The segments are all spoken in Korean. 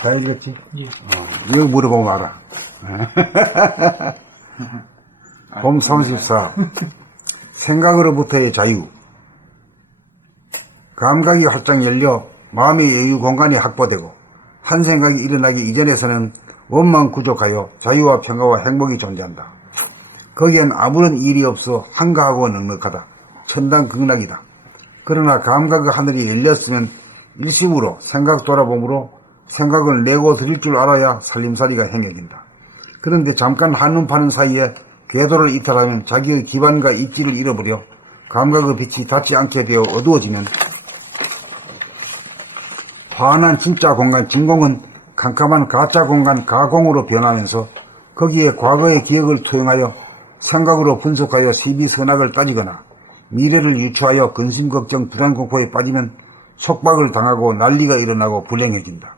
잘 읽었지? 예. 이거 물어보면 알아. 봄 34. 생각으로부터의 자유. 감각이 활짝 열려 마음의 여유 공간이 확보되고 한 생각이 일어나기 이전에서는 원만 구족하여 자유와 평화와 행복이 존재한다. 거기엔 아무런 일이 없어 한가하고 넉넉하다. 천당극락이다. 그러나 감각의 하늘이 열렸으면 일심으로 생각 돌아봄으로 생각을 내고 드릴 줄 알아야 살림살이가 행해진다. 그런데 잠깐 한눈 파는 사이에 궤도를 이탈하면 자기의 기반과 입지를 잃어버려 감각의 빛이 닿지 않게 되어 어두워지면 환한 진짜 공간 진공은 캄캄한 가짜 공간 가공으로 변하면서 거기에 과거의 기억을 투영하여 생각으로 분석하여 시비선악을 따지거나 미래를 유추하여 근심 걱정 불안 공포에 빠지면 속박을 당하고 난리가 일어나고 불행해진다.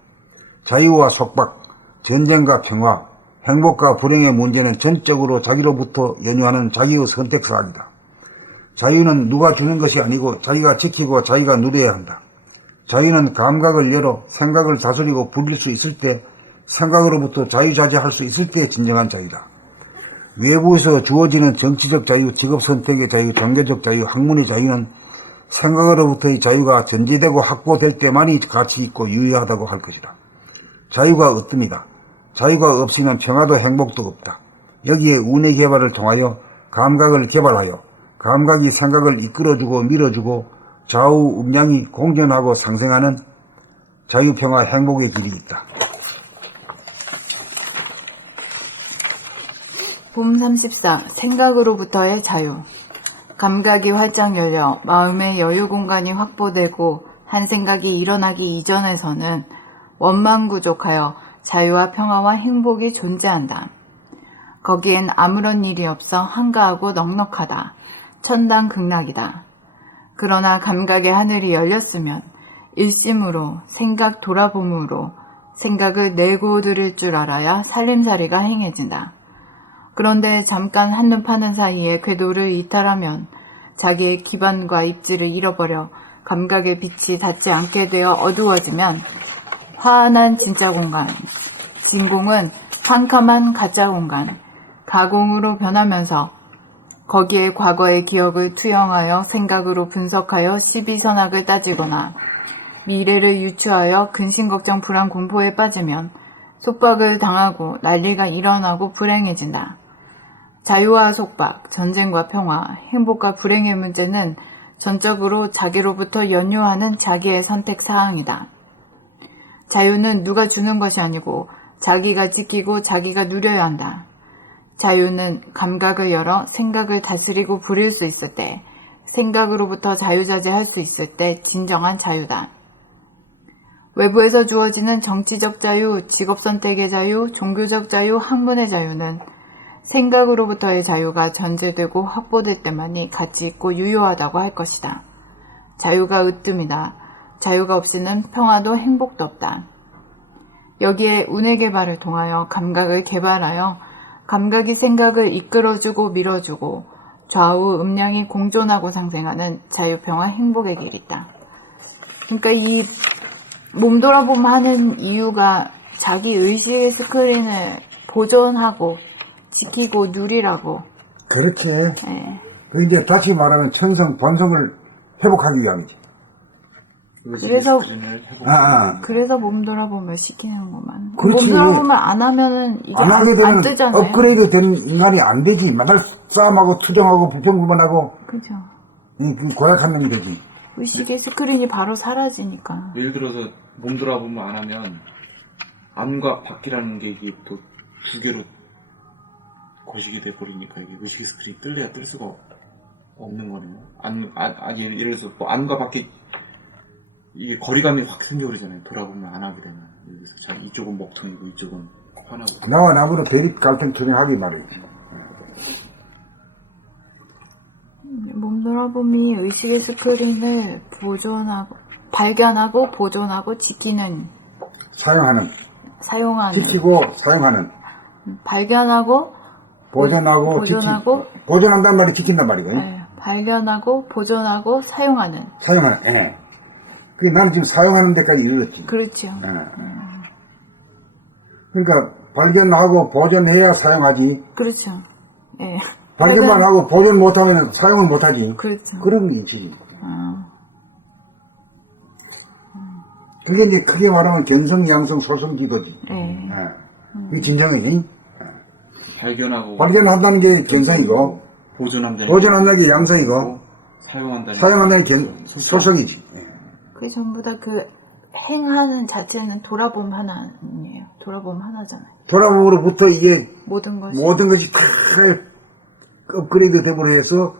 자유와 속박, 전쟁과 평화, 행복과 불행의 문제는 전적으로 자기로부터 연유하는 자기의 선택사항이다. 자유는 누가 주는 것이 아니고 자기가 지키고 자기가 누려야 한다. 자유는 감각을 열어 생각을 다스리고 부릴 수 있을 때, 생각으로부터 자유자재할 수 있을 때 진정한 자유다. 외부에서 주어지는 정치적 자유, 직업 선택의 자유, 종교적 자유, 학문의 자유는 생각으로부터의 자유가 전제되고 확보될 때만이 가치 있고 유효하다고 할 것이다. 자유가 으뜸이다. 자유가 없이는 평화도 행복도 없다. 여기에 운의 개발을 통하여 감각을 개발하여 감각이 생각을 이끌어주고 밀어주고 좌우 음량이 공존하고 상생하는 자유, 평화, 행복의 길이 있다. 봄 34. 생각으로부터의 자유. 감각이 활짝 열려 마음의 여유 공간이 확보되고 한 생각이 일어나기 이전에서는 원만구족하여 자유와 평화와 행복이 존재한다. 거기엔 아무런 일이 없어 한가하고 넉넉하다. 천당극락이다. 그러나 감각의 하늘이 열렸으면 일심으로 생각 돌아봄으로 생각을 내고 들을 줄 알아야 살림살이가 행해진다. 그런데 잠깐 한눈 파는 사이에 궤도를 이탈하면 자기의 기반과 입지를 잃어버려 감각의 빛이 닿지 않게 되어 어두워지면 환한 진짜 공간, 진공은 캄캄한 가짜 공간, 가공으로 변하면서 거기에 과거의 기억을 투영하여 생각으로 분석하여 시비선악을 따지거나 미래를 유추하여 근심걱정 불안 공포에 빠지면 속박을 당하고 난리가 일어나고 불행해진다. 자유와 속박, 전쟁과 평화, 행복과 불행의 문제는 전적으로 자기로부터 연유하는 자기의 선택 사항이다. 자유는 누가 주는 것이 아니고 자기가 지키고 자기가 누려야 한다. 자유는 감각을 열어 생각을 다스리고 부릴 수 있을 때, 생각으로부터 자유자재할 수 있을 때 진정한 자유다. 외부에서 주어지는 정치적 자유, 직업선택의 자유, 종교적 자유, 학문의 자유는 생각으로부터의 자유가 전제되고 확보될 때만이 가치 있고 유효하다고 할 것이다. 자유가 으뜸이다. 자유가 없이는 평화도 행복도 없다. 여기에 운의 개발을 통하여 감각을 개발하여 감각이 생각을 이끌어주고 밀어주고 좌우 음량이 공존하고 상생하는 자유, 평화, 행복의 길이 있다. 그러니까 이 몸돌아보면 하는 이유가 자기 의식의 스크린을 보존하고 지키고 누리라고. 그렇지. 네. 그 이제 다시 말하면 천성, 본성을 회복하기 위함이지. 그래서 몸돌아보면 시키는구만. 그렇지. 몸돌아보면 안 하면은 이게 안 하게 되면 안 뜨잖아요. 업그레이드 되는 인간이 안 되지. 맨날 싸움하고 투정하고 부평구만하고 그죠. 고약한 놈이 되지. 의식의 스크린이 바로 사라지니까. 예를 들어서 몸 돌아보면 안 하면 안과 밖이라는 게 이게 또 두 개로 거식이 돼버리니까 이게 의식의 스크린이 뜰래야 뜰 수가 없는 거네요. 예를 들어서 뭐 안과 밖이 이게 거리감이 확 생겨버리잖아요. 돌아보면 안 하게 되면. 여기서 참 이쪽은 먹통이고 이쪽은 화나고. 나와 나무로 대립 갈등 투쟁하기 말이지. 몸돌아봄이 의식의 스크린을 발견하고 보존하고 지키는, 사용하는, 사용하는, 지키고 사용하는, 발견하고 보존하고 보존한단 말이 지킨단 말이고. 네, 발견하고 보존하고 사용하는. 사용하는. 예. 그게 나는 지금 사용하는 데까지 이르렀지. 그렇죠. 그러니까 발견하고 보존해야 사용하지. 그렇죠. 예. 발견만 하고 보존 못하면 사용을 못하지. 그렇죠. 그런 인식이. 아, 그게 이제 크게 말하면 견성, 양성, 소성 지도지. 예. 이게 진정이지. 발견하고 발견한다는 게 견성이고, 보존한다는 보존한다는 게 양성이고, 사용한다는 게 소성이지. 그게 전부 다 그 행하는 자체는 돌아봄 하나예요. 돌아봄 하나잖아요. 돌아봄으로부터 이게 모든 것이. 모든 것이 다 업그레이드 되버려서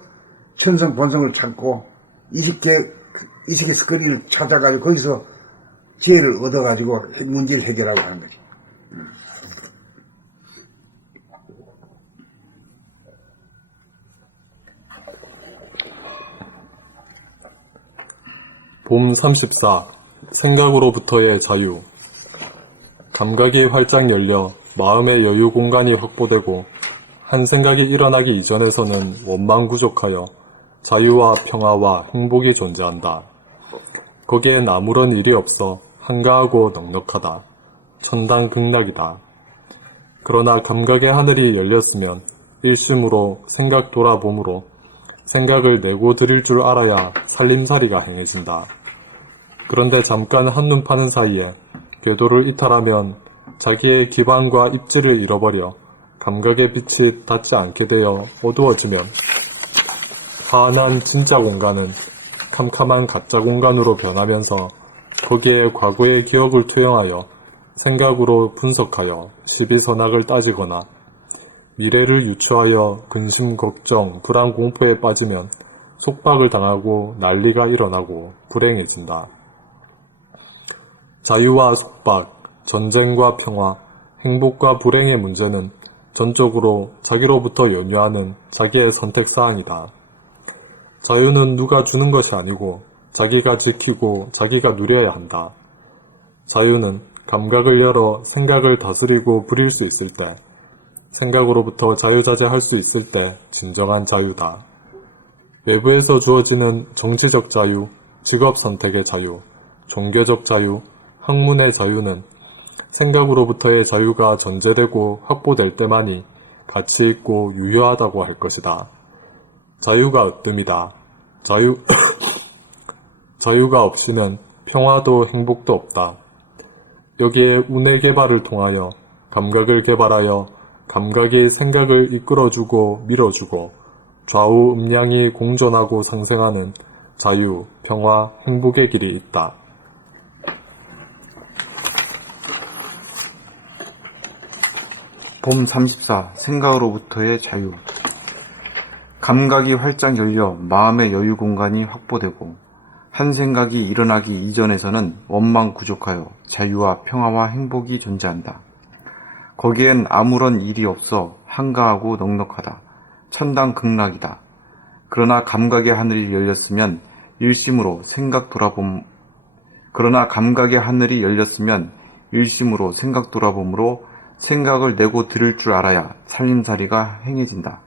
천성, 본성을 찾고 이식의 스크린을 찾아가지고 거기서 지혜를 얻어가지고 문제를 해결하고 하는 거지. 봄 34. 생각으로부터의 자유. 감각이 활짝 열려 마음의 여유 공간이 확보되고 한 생각이 일어나기 이전에서는 원망구족하여 자유와 평화와 행복이 존재한다. 거기엔 아무런 일이 없어 한가하고 넉넉하다. 천당극락이다. 그러나 감각의 하늘이 열렸으면 일심으로 생각 돌아봄으로 생각을 내고 드릴 줄 알아야 살림살이가 행해진다. 그런데 잠깐 한눈 파는 사이에 궤도를 이탈하면 자기의 기반과 입지를 잃어버려 감각의 빛이 닿지 않게 되어 어두워지면 환한 진짜 공간은 캄캄한 가짜 공간으로 변하면서 거기에 과거의 기억을 투영하여 생각으로 분석하여 시비선악을 따지거나 미래를 유추하여 근심, 걱정, 불안, 공포에 빠지면 속박을 당하고 난리가 일어나고 불행해진다. 자유와 속박, 전쟁과 평화, 행복과 불행의 문제는 전적으로 자기로부터 연유하는 자기의 선택사항이다. 자유는 누가 주는 것이 아니고 자기가 지키고 자기가 누려야 한다. 자유는 감각을 열어 생각을 다스리고 부릴 수 있을 때, 생각으로부터 자유자재할 수 있을 때 진정한 자유다. 외부에서 주어지는 정치적 자유, 직업 선택의 자유, 종교적 자유, 학문의 자유는 생각으로부터의 자유가 전제되고 확보될 때만이 가치 있고 유효하다고 할 것이다. 자유가 으뜸이다. 자유가 없이는 평화도 행복도 없다. 여기에 운의 개발을 통하여 감각을 개발하여 감각이 생각을 이끌어주고 밀어주고 좌우 음량이 공존하고 상생하는 자유, 평화, 행복의 길이 있다. 봄 34. 생각으로부터의 자유. 감각이 활짝 열려 마음의 여유 공간이 확보되고 한 생각이 일어나기 이전에서는 원망구족하여 자유와 평화와 행복이 존재한다. 거기엔 아무런 일이 없어 한가하고 넉넉하다. 천당극락이다. 그러나 감각의 하늘이 열렸으면 일심으로 생각 돌아봄으로 생각을 내고 들을 줄 알아야 살림살이가 행해진다.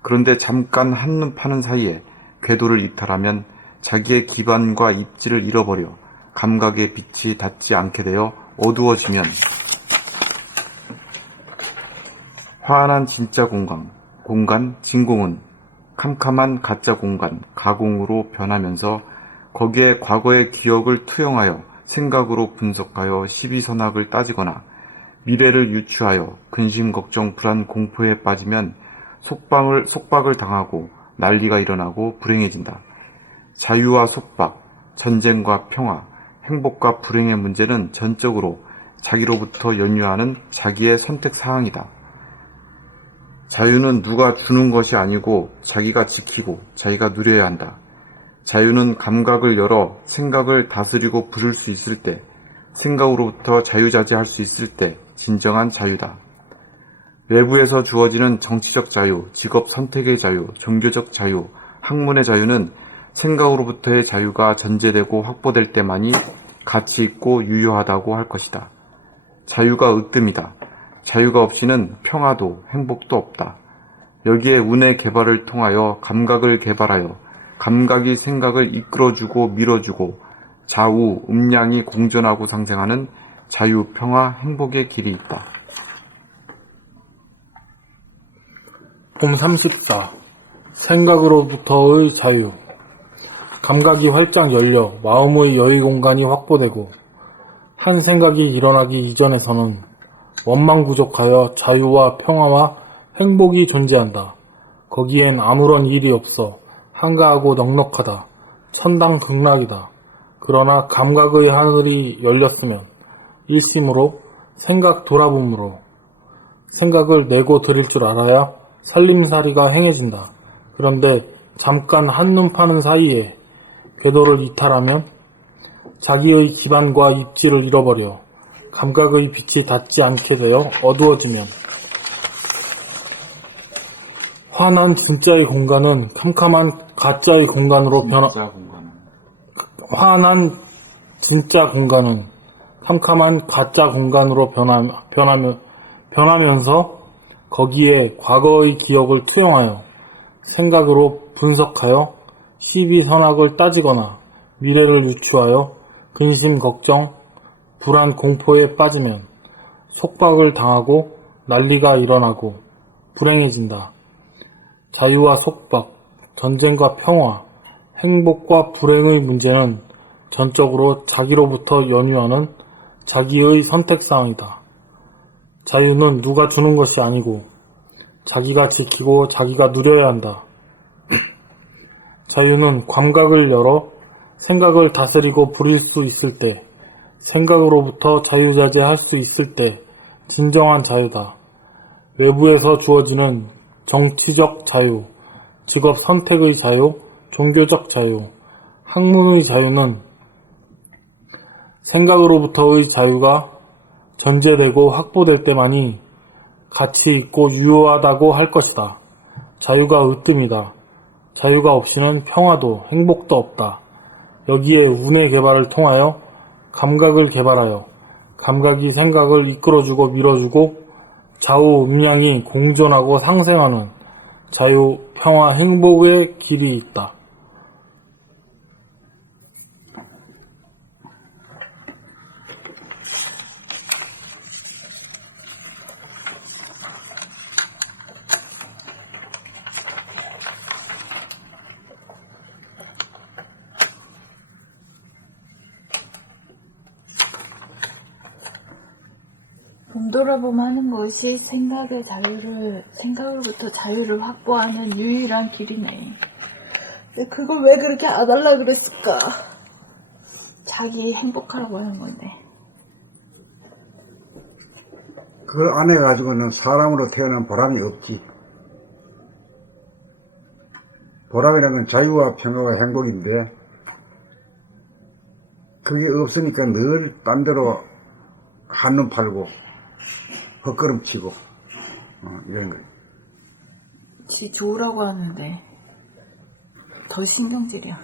그런데 잠깐 한눈 파는 사이에 궤도를 이탈하면 자기의 기반과 입지를 잃어버려 감각의 빛이 닿지 않게 되어 어두워지면 환한 진짜 공간, 진공은 캄캄한 가짜 공간, 가공으로 변하면서 거기에 과거의 기억을 투영하여 생각으로 분석하여 시비선악을 따지거나 미래를 유추하여 근심, 걱정, 불안, 공포에 빠지면 속박을 당하고 난리가 일어나고 불행해진다. 자유와 속박, 전쟁과 평화, 행복과 불행의 문제는 전적으로 자기로부터 연유하는 자기의 선택사항이다. 자유는 누가 주는 것이 아니고 자기가 지키고 자기가 누려야 한다. 자유는 감각을 열어 생각을 다스리고 부를 수 있을 때, 생각으로부터 자유자재할 수 있을 때 진정한 자유다. 외부에서 주어지는 정치적 자유, 직업 선택의 자유, 종교적 자유, 학문의 자유는 생각으로부터의 자유가 전제되고 확보될 때만이 가치 있고 유효하다고 할 것이다. 자유가 으뜸이다. 자유가 없이는 평화도 행복도 없다. 여기에 운의 개발을 통하여 감각을 개발하여 감각이 생각을 이끌어주고 밀어주고 좌우 음량이 공존하고 상생하는 자유, 평화, 행복의 길이 있다. 봄 34. 생각으로부터의 자유. 감각이 활짝 열려 마음의 여유 공간이 확보되고 한 생각이 일어나기 이전에서는 원망부족하여 자유와 평화와 행복이 존재한다. 거기엔 아무런 일이 없어 한가하고 넉넉하다. 천당극락이다. 그러나 감각의 하늘이 열렸으면 일심으로 생각 돌아봄으로 생각을 내고 드릴 줄 알아야 살림살이가 행해진다. 그런데 잠깐 한눈 파는 사이에 궤도를 이탈하면 자기의 기반과 입지를 잃어버려 감각의 빛이 닿지 않게 되어 어두워지면 환한 진짜의 공간은 캄캄한 가짜의 공간으로 진짜 공간은 환한 진짜 공간은 캄캄한 가짜 공간으로 변하면서 거기에 과거의 기억을 투영하여 생각으로 분석하여 시비선악을 따지거나 미래를 유추하여 근심, 걱정, 불안, 공포에 빠지면 속박을 당하고 난리가 일어나고 불행해진다. 자유와 속박, 전쟁과 평화, 행복과 불행의 문제는 전적으로 자기로부터 연유하는 자기의 선택사항이다. 자유는 누가 주는 것이 아니고 자기가 지키고 자기가 누려야 한다. 자유는 감각을 열어 생각을 다스리고 부릴 수 있을 때, 생각으로부터 자유자재할 수 있을 때 진정한 자유다. 외부에서 주어지는 정치적 자유, 직업 선택의 자유, 종교적 자유, 학문의 자유는 생각으로부터의 자유가 전제되고 확보될 때만이 가치 있고 유효하다고 할 것이다. 자유가 으뜸이다. 자유가 없이는 평화도 행복도 없다. 여기에 운의 개발을 통하여 감각을 개발하여 감각이 생각을 이끌어주고 밀어주고 좌우 음양이 공존하고 상생하는 자유, 평화, 행복의 길이 있다. 봄돌아봄 하는 것이 생각으로부터 자유를 확보하는 유일한 길이네. 근데 그걸 왜 그렇게 안 하려고 그랬을까? 자기 행복하라고 하는 건데. 그걸 안 해가지고는 사람으로 태어난 보람이 없지. 보람이라는 건 자유와 평화와 행복인데, 그게 없으니까 늘 딴 데로 한눈 팔고, 헛걸음치고, 이런 거. 지 좋으라고 하는데 더 신경질이야.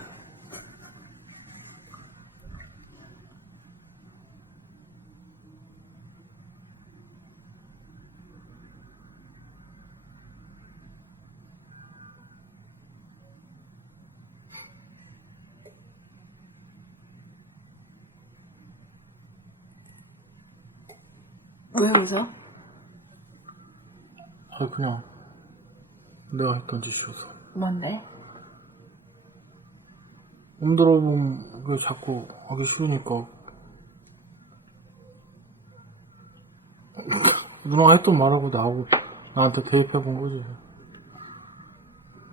왜 웃어? 아, 그냥 내가 했던 짓이어서. 뭔데? 봄돌아봄 왜 자꾸 하기 싫으니까 누나가 했던 말하고 나한테 대입해본 거지.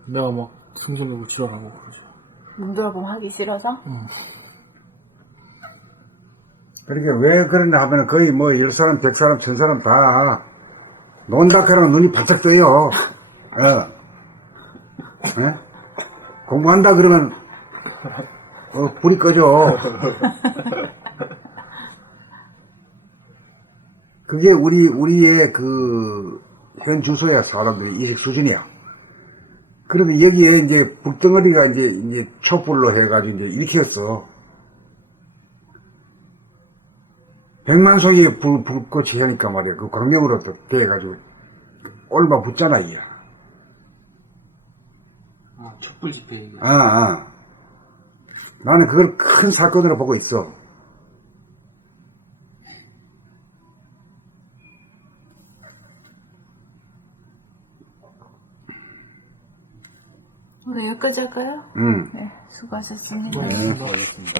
내가 막 승질내고 지랄하고 그러지. 봄돌아봄 하기 싫어서? 응. 그러니까 왜 그러냐 하면 거의 뭐 10사람, 100사람, 1000사람 다 논다 그러면 눈이 바짝 떠요. 예? 공부한다 그러면 불이 꺼져. 그게 우리의 그 현 주소야. 사람들이 이식 수준이야. 그러면 여기에 이제 불덩어리가 이제 촛불로 해가지고 이제 일으켰어. 100만 송이 불꽃이 하니까 말이야. 그 광명으로 또 돼가지고 얼마 붙잖아, 이게. 아, 촛불 집회 얘기. 나는 그걸 큰 사건으로 보고 있어. 오늘 여기까지 할까요? 응. 네, 수고하셨습니다. 네, 수고하셨습니다.